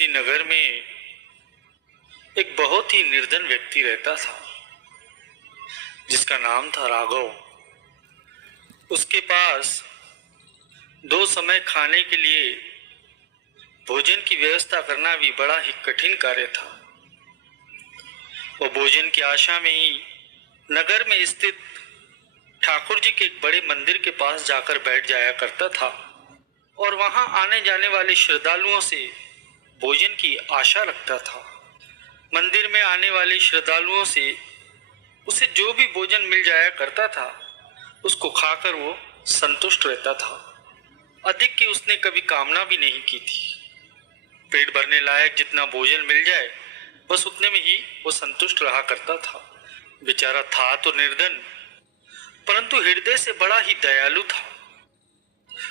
किसी नगर में एक बहुत ही निर्धन व्यक्ति रहता था जिसका नाम था राघव। उसके पास दो समय खाने के लिए भोजन की व्यवस्था करना भी बड़ा ही कठिन कार्य था। वो भोजन की आशा में ही नगर में स्थित ठाकुर जी के एक बड़े मंदिर के पास जाकर बैठ जाया करता था और वहां आने जाने वाले श्रद्धालुओं से भोजन की आशा रखता था। मंदिर में आने वाले श्रद्धालुओं से उसे जो भी भोजन मिल जाया करता था उसको खाकर वो संतुष्ट रहता था। अधिक की उसने कभी कामना भी नहीं की थी। पेट भरने लायक जितना भोजन मिल जाए बस उतने में ही वो संतुष्ट रहा करता था। बेचारा था तो निर्धन, परंतु हृदय से बड़ा ही दयालु था।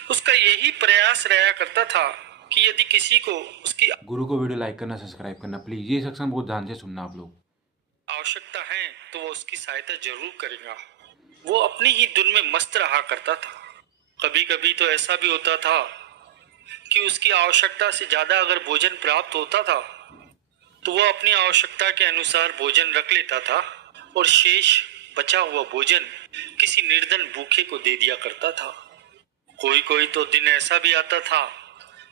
उसका यही प्रयास रहा करता था कि यदि किसी को उसकी गुरु को वीडियो लाइक करना, सब्सक्राइब करना प्लीज। ये सेक्शन बहुत ध्यान से सुनना आप लोग। आवश्यकता है तो वो उसकी सहायता जरूर करेगा। वो अपनी ही धुन में मस्त रहा करता था। कभी कभी तो ऐसा भी होता था कि उसकी आवश्यकता से ज्यादा अगर भोजन प्राप्त होता था तो वो अपनी आवश्यकता के अनुसार भोजन रख लेता था और शेष बचा हुआ भोजन किसी निर्धन भूखे को दे दिया करता था। कोई कोई तो दिन ऐसा भी आता था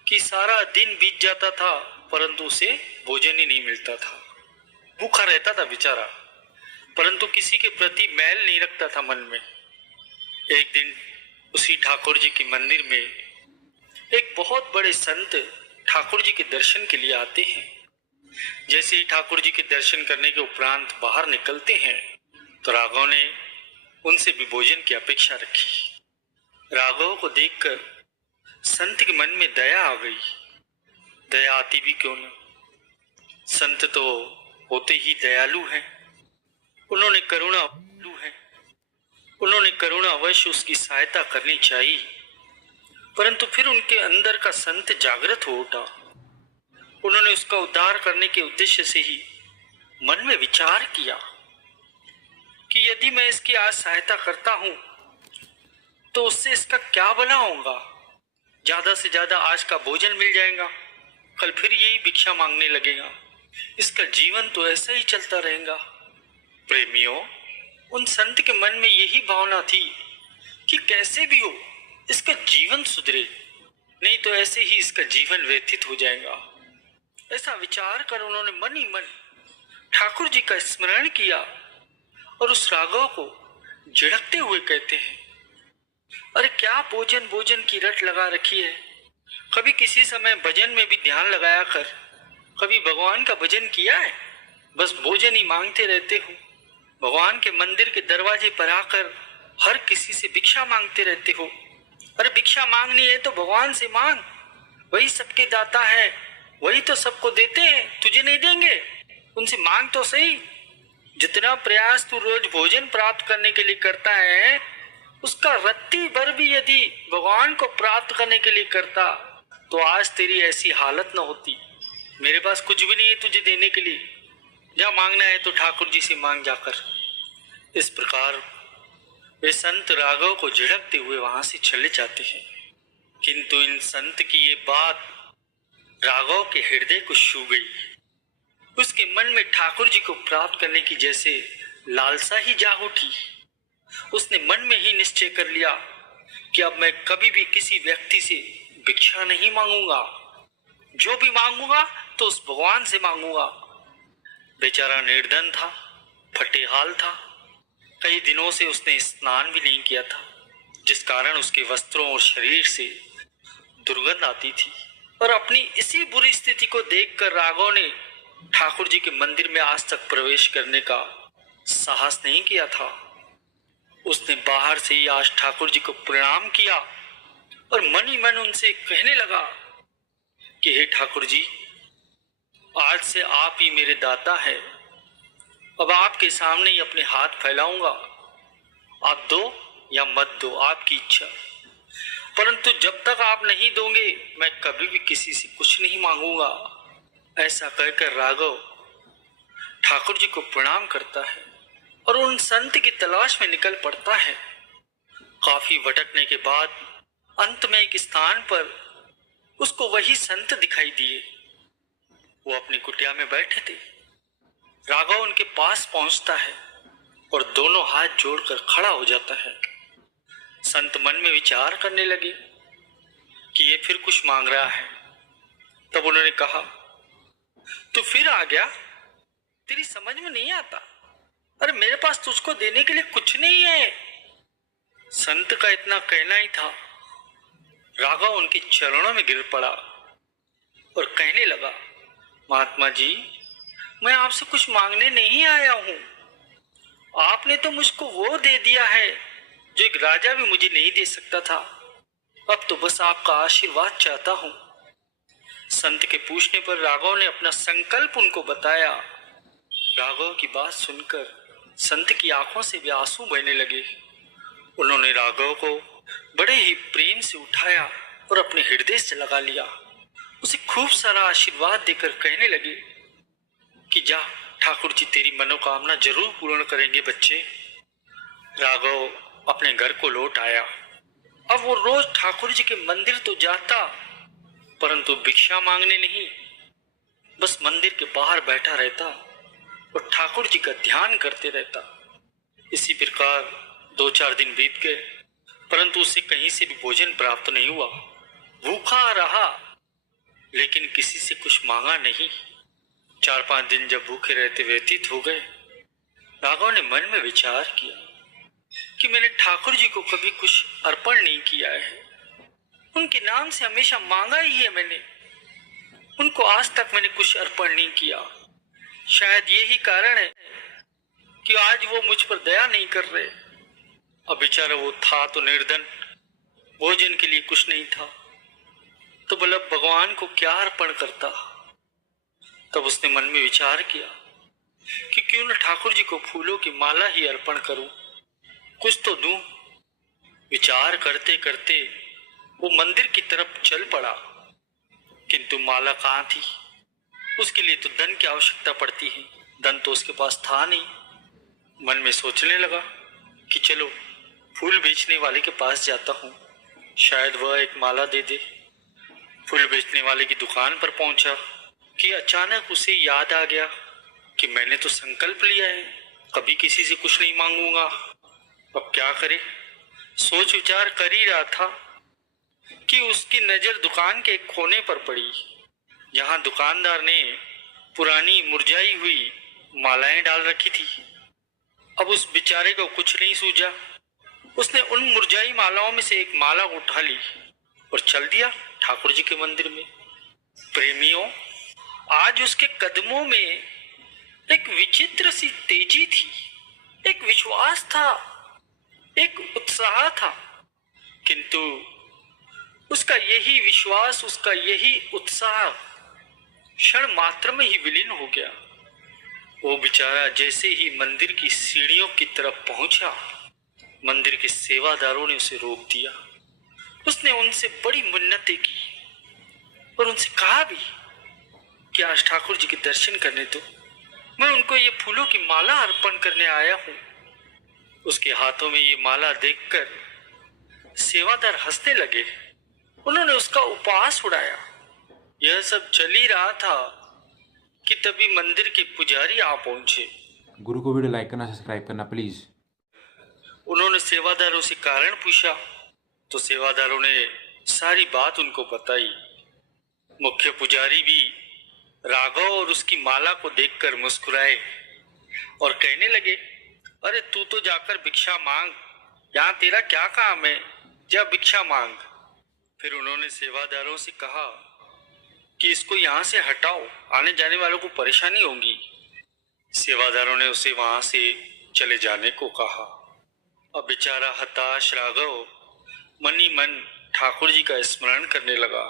कि सारा दिन बीत जाता था परंतु उसे भोजन ही नहीं मिलता था। भूखा रहता था बेचारा, परंतु किसी के प्रति मैल नहीं रखता था मन में। एक दिन उसी ठाकुर जी के मंदिर में एक बहुत बड़े संत ठाकुर जी के दर्शन के लिए आते हैं। जैसे ही ठाकुर जी के दर्शन करने के उपरांत बाहर निकलते हैं तो राघव ने उनसे भी भोजन की अपेक्षा रखी। राघव को देखकर संत के मन में दया आ गई। दया आती भी क्यों न, संत तो होते ही दयालु हैं। उन्होंने करुणा अवश्य उसकी सहायता करनी चाहिए। परंतु फिर उनके अंदर का संत जागृत हो उठा। उन्होंने उसका उद्धार करने के उद्देश्य से ही मन में विचार किया कि यदि मैं इसकी आज सहायता करता हूं तो उससे इसका क्या भला होगा। ज्यादा से ज्यादा आज का भोजन मिल जाएगा, कल फिर यही भिक्षा मांगने लगेगा। इसका जीवन तो ऐसा ही चलता रहेगा। प्रेमियों, उन संत के मन में यही भावना थी कि कैसे भी हो इसका जीवन सुधरे, नहीं तो ऐसे ही इसका जीवन व्यतीत हो जाएगा। ऐसा विचार कर उन्होंने मन ही मन ठाकुर जी का स्मरण किया और उस राघव को झिड़कते हुए कहते हैं, अरे क्या भोजन की रट लगा रखी है। कभी किसी समय भजन में भी ध्यान लगाया कर। कभी भगवान का भजन किया है? बस भोजन ही मांगते रहते हो। भगवान के मंदिर के दरवाजे पर आकर हर किसी से भिक्षा मांगते रहते हो। अरे भिक्षा मांगनी है तो भगवान से मांग, वही सबके दाता है, वही तो सबको देते हैं, तुझे नहीं देंगे? उनसे मांग तो सही। जितना प्रयास तू रोज भोजन प्राप्त करने के लिए करता है उसका रत्ती भर भी यदि भगवान को प्राप्त करने के लिए करता तो आज तेरी ऐसी हालत न होती। मेरे पास कुछ भी नहीं है तुझे देने के लिए, जा मांगना है तो ठाकुर जी से मांग जाकर। इस प्रकार वे संत राघव को झिड़कते हुए वहां से चले जाते हैं। किंतु इन संत की ये बात राघव के हृदय को छू गई। उसके मन में ठाकुर जी को प्राप्त करने की जैसे लालसा ही जाग उठी। उसने मन में ही निश्चय कर लिया कि अब मैं कभी भी किसी व्यक्ति से भिक्षा नहीं मांगूंगा। जो भी मांगूंगा तो उस भगवान से मांगूंगा। बेचारा निर्धन था, फटेहाल था। कई दिनों से उसने स्नान भी नहीं किया था, जिस कारण उसके वस्त्रों और शरीर से दुर्गंध आती थी। और अपनी इसी बुरी स्थिति को देखकर राघव ने ठाकुर जी के मंदिर में आज तक प्रवेश करने का साहस नहीं किया था। उसने बाहर से ही आज ठाकुर जी को प्रणाम किया और मन ही मन उनसे कहने लगा कि हे ठाकुर जी, आज से आप ही मेरे दाता है। अब आपके सामने ही अपने हाथ फैलाऊंगा। आप दो या मत दो, आपकी इच्छा, परंतु जब तक आप नहीं दोगे मैं कभी भी किसी से कुछ नहीं मांगूंगा। ऐसा कहकर राघव ठाकुर जी को प्रणाम करता है और उन संत की तलाश में निकल पड़ता है। काफी भटकने के बाद अंत में एक स्थान पर उसको वही संत दिखाई दिए वो अपनी कुटिया में बैठे थे। राघव उनके पास पहुंचता है और दोनों हाथ जोड़कर खड़ा हो जाता है। संत मन में विचार करने लगे कि ये फिर कुछ मांग रहा है। तब उन्होंने कहा, तू फिर आ गया, तेरी समझ में नहीं आता। अरे मेरे पास तुझको देने के लिए कुछ नहीं है। संत का इतना कहना ही था। राघव उनके चरणों में गिर पड़ा और कहने लगा, महात्मा जी, मैं आपसे कुछ मांगने नहीं आया हूं। आपने तो मुझको वो दे दिया है जो एक राजा भी मुझे नहीं दे सकता था। अब तो बस आपका आशीर्वाद चाहता हूं। संत के पूछने पर राघव ने अपना संकल्प उनको बताया। राघव की बात सुनकर संत की आंखों से भी आंसू बहने लगे। उन्होंने राघव को बड़े ही प्रेम से उठाया और अपने हृदय से लगा लिया। उसे खूब सारा आशीर्वाद देकर कहने लगे कि जा, ठाकुर जी तेरी मनोकामना जरूर पूर्ण करेंगे बच्चे। राघव अपने घर को लौट आया। अब वो रोज ठाकुर जी के मंदिर तो जाता, परंतु भिक्षा मांगने नहीं, बस मंदिर के बाहर बैठा रहता और ठाकुर जी का ध्यान करते रहता। इसी प्रकार 2-4 दिन बीत गए, परंतु उसे कहीं से भी भोजन प्राप्त नहीं हुआ। भूखा रहा, लेकिन किसी से कुछ मांगा नहीं। 4-5 दिन जब भूखे रहते व्यतीत हो गए, राघव ने मन में विचार किया कि मैंने ठाकुर जी को कभी कुछ अर्पण नहीं किया है। उनके नाम से हमेशा मांगा ही है मैंने, उनको आज तक मैंने कुछ अर्पण नहीं किया। शायद यही कारण है कि आज वो मुझ पर दया नहीं कर रहे। अब बेचारा वो था तो निर्धन, भोजन के लिए कुछ नहीं था, तो भला भगवान को क्या अर्पण करता। तब उसने मन में विचार किया कि क्यों न ठाकुर जी को फूलों की माला ही अर्पण करूं, कुछ तो दूं। विचार करते करते वो मंदिर की तरफ चल पड़ा, किंतु माला कहाँ थी। उसके लिए तो धन की आवश्यकता पड़ती है, धन तो उसके पास था नहीं। मन में सोचने लगा कि चलो फूल बेचने वाले के पास जाता हूँ, शायद वह एक माला दे दे। फूल बेचने वाले की दुकान पर पहुंचा कि अचानक उसे याद आ गया कि मैंने तो संकल्प लिया है कभी किसी से कुछ नहीं मांगूंगा। अब क्या करे, सोच विचार कर ही रहा था कि उसकी नजर दुकान के एक कोने पर पड़ी, जहां दुकानदार ने पुरानी मुरझाई हुई मालाएं डाल रखी थी। अब उस बेचारे को कुछ नहीं सूझा। उसने उन मुरझाई मालाओं में से एक माला उठा ली और चल दिया ठाकुर जी के मंदिर में। प्रेमियों, आज उसके कदमों में एक विचित्र सी तेजी थी, एक विश्वास था, एक उत्साह था, किंतु उसका यही विश्वास, उसका यही उत्साह क्षण मात्र में ही विलीन हो गया। वो बेचारा जैसे ही मंदिर की सीढ़ियों की तरफ पहुंचा, मंदिर के सेवादारों ने उसे रोक दिया। उसने उनसे बड़ी मिन्नतें की और उनसे कहा भी कि आज ठाकुर जी के दर्शन करने दो, मैं उनको ये फूलों की माला अर्पण करने आया हूं। उसके हाथों में ये माला देखकर सेवादार हंसने लगे। उन्होंने उसका उपहास उड़ाया। यह सब चल ही रहा था कि तभी मंदिर के पुजारी आ पहुंचे। गुरु को वीडियो लाइक करना, सब्सक्राइब करना प्लीज़। उन्होंने सेवादारों से कारण पूछा तो सेवादारों ने सारी बात उनको बताई। मुख्य पुजारी भी राघव और उसकी माला को देखकर मुस्कुराए और कहने लगे, अरे तू तो जाकर भिक्षा मांग, यहाँ तेरा क्या काम है, जा भिक्षा मांग। फिर उन्होंने सेवादारों से कहा कि इसको यहाँ से हटाओ, आने जाने वालों को परेशानी होगी। सेवादारों ने उसे वहां से चले जाने को कहा। अब बेचारा हताश राघव मन ही मन ठाकुर जी का स्मरण करने लगा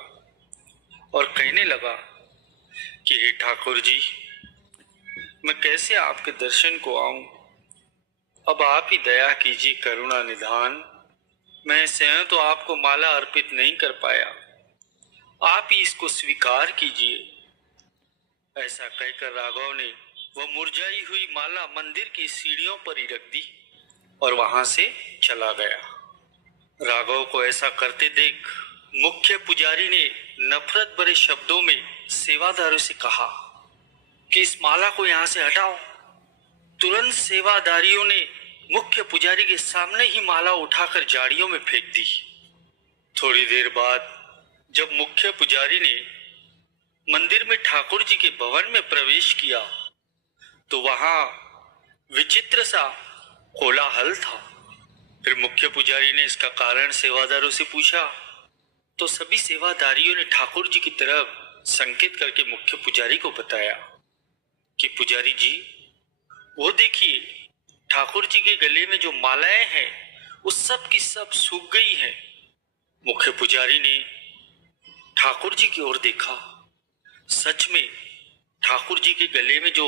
और कहने लगा कि हे ठाकुर जी, मैं कैसे आपके दर्शन को आऊं। अब आप ही दया कीजिए, करुणा निधान। मैं स्वयं तो आपको माला अर्पित नहीं कर पाया, आप ही इसको स्वीकार कीजिए। ऐसा कहकर राघव ने वह मुरझाई हुई माला मंदिर की सीढ़ियों पर ही रख दी और वहां से चला गया। राघव को ऐसा करते देख मुख्य पुजारी ने नफरत भरे शब्दों में सेवादारों से कहा, कि इस माला को यहां से हटाओ। तुरंत सेवादारियों ने मुख्य पुजारी के सामने ही माला उठाकर झाड़ियों में फेंक दी। थोड़ी देर बाद जब मुख्य पुजारी ने मंदिर में ठाकुर जी के भवन में प्रवेश किया तो वहां विचित्र सा कोलाहल था। फिर मुख्य पुजारी ने इसका कारण सेवादारों से पूछा तो सभी सेवादारियों ने ठाकुर जी की तरफ संकेत करके मुख्य पुजारी को बताया कि पुजारी जी, वो देखिए, ठाकुर जी के गले में जो मालाएं हैं वो सब की सब सूख गई हैं। मुख्य पुजारी ने ठाकुर जी की ओर देखा। सच में ठाकुर जी के गले में जो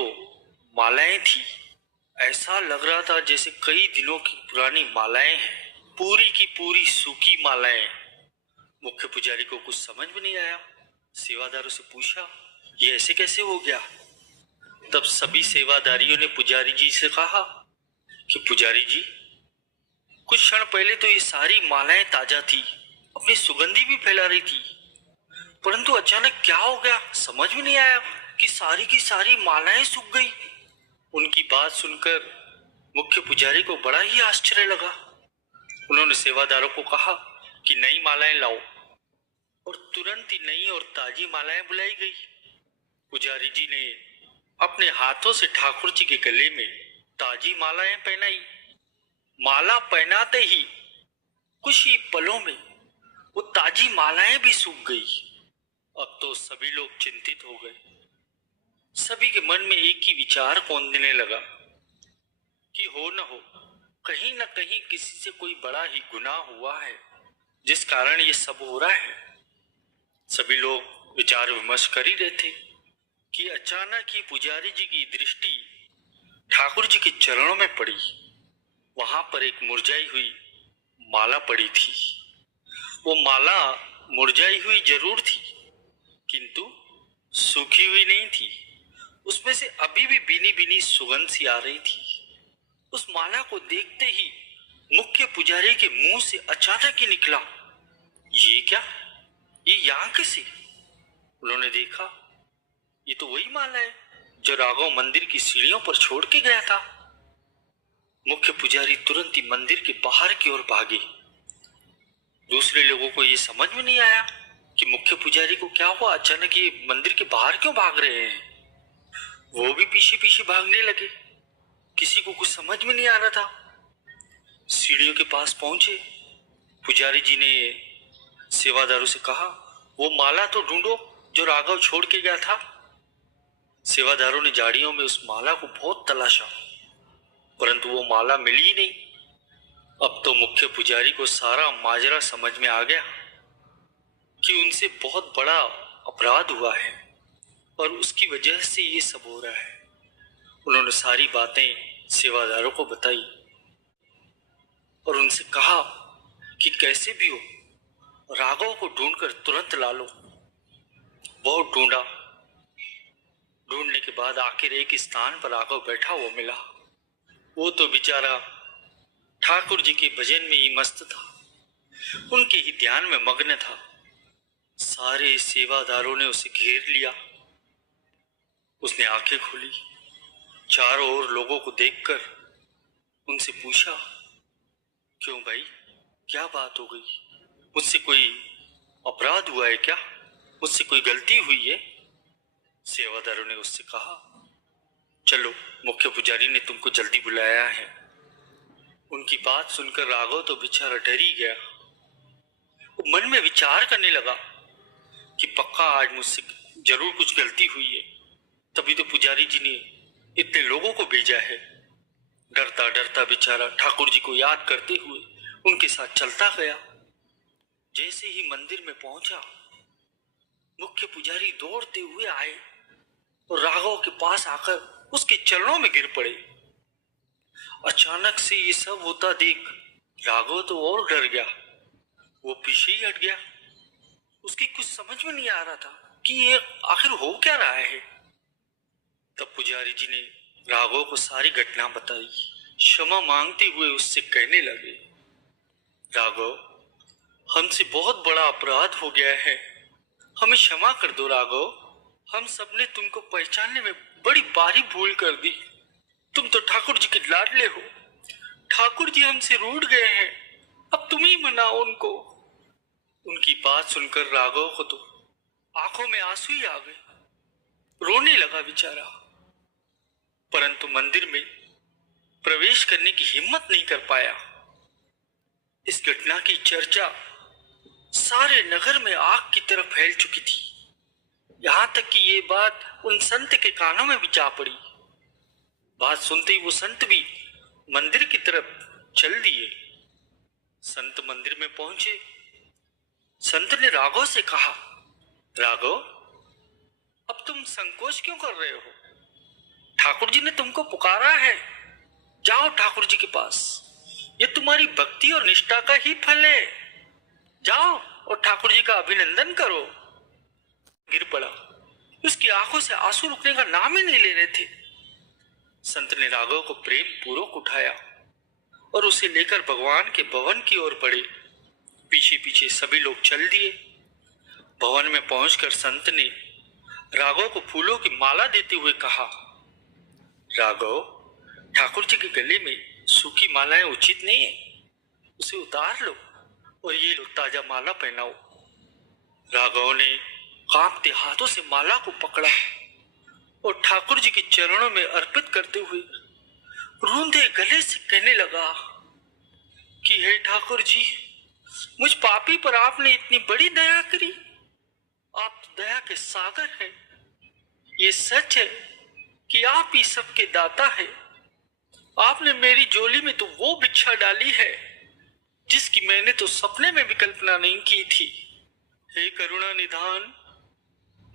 मालाएं थी, ऐसा लग रहा था जैसे कई दिनों की पुरानी मालाएं हैं, पूरी की पूरी सूखी मालाएं। मुख्य पुजारी को कुछ समझ में नहीं आया। सेवादारों से पूछा, ये ऐसे कैसे हो गया? तब सभी सेवादारियों ने पुजारी जी से कहा कि पुजारी जी, कुछ क्षण पहले तो ये सारी मालाएं ताजा थी, अपनी सुगंधी भी फैला रही थी, परंतु अचानक क्या हो गया समझ में नहीं आया कि सारी की सारी मालाएं सूख गई। उनकी बात सुनकर मुख्य पुजारी को बड़ा ही आश्चर्य लगा। उन्होंने सेवादारों को कहा कि नई मालाएं लाओ, और तुरंत ही नई और ताजी मालाएं बुलाई गई। पुजारी जी ने अपने हाथों से ठाकुर जी के गले में ताजी मालाएं पहनाई। माला पहनाते ही कुछ ही पलों में वो ताजी मालाएं भी सूख गई। अब तो सभी लोग चिंतित हो गए। सभी के मन में एक ही विचार कौंधने लगा कि हो न हो, कहीं न कहीं किसी से कोई बड़ा ही गुनाह हुआ है जिस कारण ये सब हो रहा है। सभी लोग विचार विमर्श कर ही रहे थे कि अचानक ही पुजारी जी की दृष्टि ठाकुर जी के चरणों में पड़ी। वहां पर एक मुरझाई हुई माला पड़ी थी। वो माला मुरझाई हुई जरूर थी, किंतु सूखी हुई नहीं थी। उसमें से अभी भी बीनी बीनी सुगंध सी आ रही थी। उस माला को देखते ही मुख्य पुजारी के मुंह से अचानक ही निकला, ये क्या, ये यहाँ कैसे? उन्होंने देखा, ये तो वही माला है जो राघव मंदिर की सीढ़ियों पर छोड़ के गया था। मुख्य पुजारी तुरंत ही मंदिर के बाहर की ओर भागे। दूसरे लोगों को ये समझ में नहीं आया कि मुख्य पुजारी को क्या हुआ, अचानक ये मंदिर के बाहर क्यों भाग रहे हैं। वो भी पीछे पीछे भागने लगे। किसी को कुछ समझ में नहीं आ रहा था। सीढ़ियों के पास पहुंचे। पुजारी जी ने सेवादारों से कहा, वो माला तो ढूंढो जो राघव छोड़ के गया था। सेवादारों ने झाड़ियों में उस माला को बहुत तलाशा, परंतु वो माला मिली ही नहीं। अब तो मुख्य पुजारी को सारा माजरा समझ में आ गया कि उनसे बहुत बड़ा अपराध हुआ है और उसकी वजह से ये सब हो रहा है। उन्होंने सारी बातें सेवादारों को बताई और उनसे कहा कि कैसे भी हो राघव को ढूंढकर तुरंत ला लो। बहुत ढूंढा। ढूंढने के बाद आखिर एक स्थान पर राघव बैठा हुआ मिला। वो तो बेचारा ठाकुर जी के भजन में ही मस्त था, उनके ही ध्यान में मग्न था। सारे सेवादारों ने उसे घेर लिया। उसने आंखें खोली, चारों ओर लोगों को देखकर उनसे पूछा, क्यों भाई, क्या बात हो गई? मुझसे कोई अपराध हुआ है क्या? मुझसे कोई गलती हुई है? सेवादारों ने उससे कहा, चलो, मुख्य पुजारी ने तुमको जल्दी बुलाया है। उनकी बात सुनकर राघव तो बेचारा डर ही गया। वो मन में विचार करने लगा कि पक्का आज मुझसे जरूर कुछ गलती हुई है, तभी तो पुजारी जी ने इतने लोगों को भेजा है। डरता डरता बेचारा ठाकुर जी को याद करते हुए उनके साथ चलता गया। जैसे ही मंदिर में पहुंचा, मुख्य पुजारी दौड़ते हुए आए और राघव के पास आकर उसके चरणों में गिर पड़े। अचानक से ये सब होता देख राघव तो और डर गया। वो पीछे ही हट गया। उसकी कुछ समझ में नहीं आ रहा था कि ये आखिर हो क्या रहा है। तब पुजारी जी ने राघव को सारी घटना बताई। क्षमा मांगते हुए उससे कहने लगे, राघव, हमसे बहुत बड़ा अपराध हो गया है, हमें क्षमा कर दो राघव। हम सबने तुमको पहचानने में बड़ी भारी भूल कर दी। तुम तो ठाकुर जी के लाडले हो। ठाकुर जी हमसे रूठ गए हैं, अब तुम ही मनाओ उनको। उनकी बात सुनकर राघव को तो आंखों में आंसू ही आ गए। रोने लगा बेचारा, परंतु मंदिर में प्रवेश करने की हिम्मत नहीं कर पाया। इस घटना की चर्चा सारे नगर में आग की तरह फैल चुकी थी। यहां तक कि ये बात उन संत के कानों में भी जा पड़ी। बात सुनते ही वो संत भी मंदिर की तरफ चल दिए। संत मंदिर में पहुंचे। संत ने राघव से कहा, राघव, अब तुम संकोच क्यों कर रहे हो? ठाकुर जी ने तुमको पुकारा है, जाओ ठाकुर जी के पास। ये तुम्हारी भक्ति और निष्ठा का ही फल है। जाओ और ठाकुर जी का अभिनंदन करो। गिर पड़ा। उसकी आंखों से आंसू रुकने का नाम ही नहीं ले रहे थे। संत ने राघव को प्रेम पूर्वक उठाया और उसे लेकर भगवान के भवन की ओर बढ़े। पीछे पीछे सभी लोग चल दिए। भवन में पहुंचकर संत ने राघव को फूलों की माला देते हुए कहा, राघव, ठाकुर जी के गले में सूखी मालाएं उचित नहीं है, उसे उतार लो और ये लो ताजा माला पहनाओ। राघव ने कांपते हाथों से माला को पकड़ा और ठाकुर जी के चरणों में अर्पित करते हुए रूंधे गले से कहने लगा कि हे ठाकुर जी, मुझ पापी पर आपने इतनी बड़ी दया करी। आप तो दया के सागर हैं। ये सच है कि आप ही सबके दाता है। आपने मेरी झोली में तो वो भिक्षा डाली है जिसकी मैंने तो सपने में भी कल्पना नहीं की थी। हे करुणा निधान,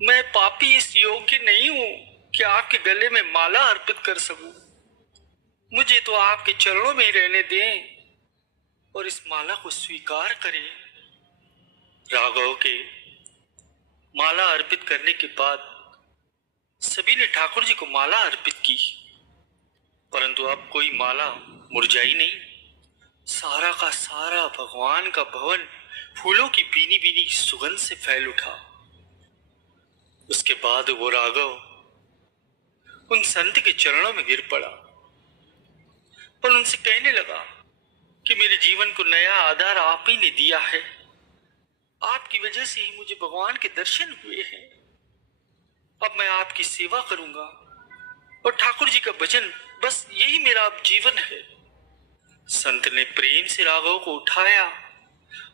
मैं पापी इस योग्य नहीं हूं कि आपके गले में माला अर्पित कर सकूं। मुझे तो आपके चरणों में ही रहने दें और इस माला को स्वीकार करें। राघव के माला अर्पित करने के बाद सभी ने ठाकुर जी को माला अर्पित की, परंतु अब कोई माला मुरझाई नहीं। सारा का सारा भगवान का भवन फूलों की बीनी बीनी सुगंध से फैल उठा। उसके बाद वो राघव उन संत के चरणों में गिर पड़ा और उनसे कहने लगा कि मेरे जीवन को नया आधार आप ही ने दिया है। आपकी वजह से ही मुझे भगवान के दर्शन हुए हैं। अब मैं आपकी सेवा करूंगा और ठाकुर जी का भजन, बस यही मेरा अब जीवन है। संत ने प्रेम से राघव को उठाया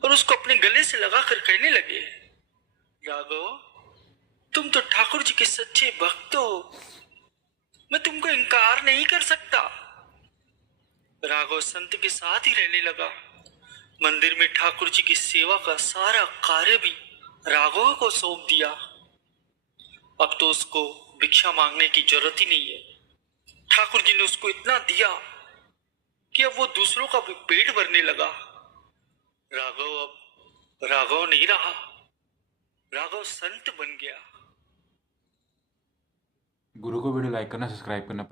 और उसको अपने गले से लगाकर कहने लगे, राघव, तुम तो ठाकुर जी के सच्चे भक्त हो। मैं तुमको इनकार नहीं कर सकता। राघव संत के साथ ही रहने लगा। मंदिर में ठाकुर जी की सेवा का सारा कार्य भी राघव को सौंप दिया। अब तो उसको भिक्षा मांगने की जरूरत ही नहीं है। ठाकुर जी ने उसको इतना दिया कि अब वो दूसरों का भी पेट भरने लगा। राघव अब राघव नहीं रहा, राघव संत बन गया। गुरु को वीडियो लाइक करना, सब्सक्राइब करना।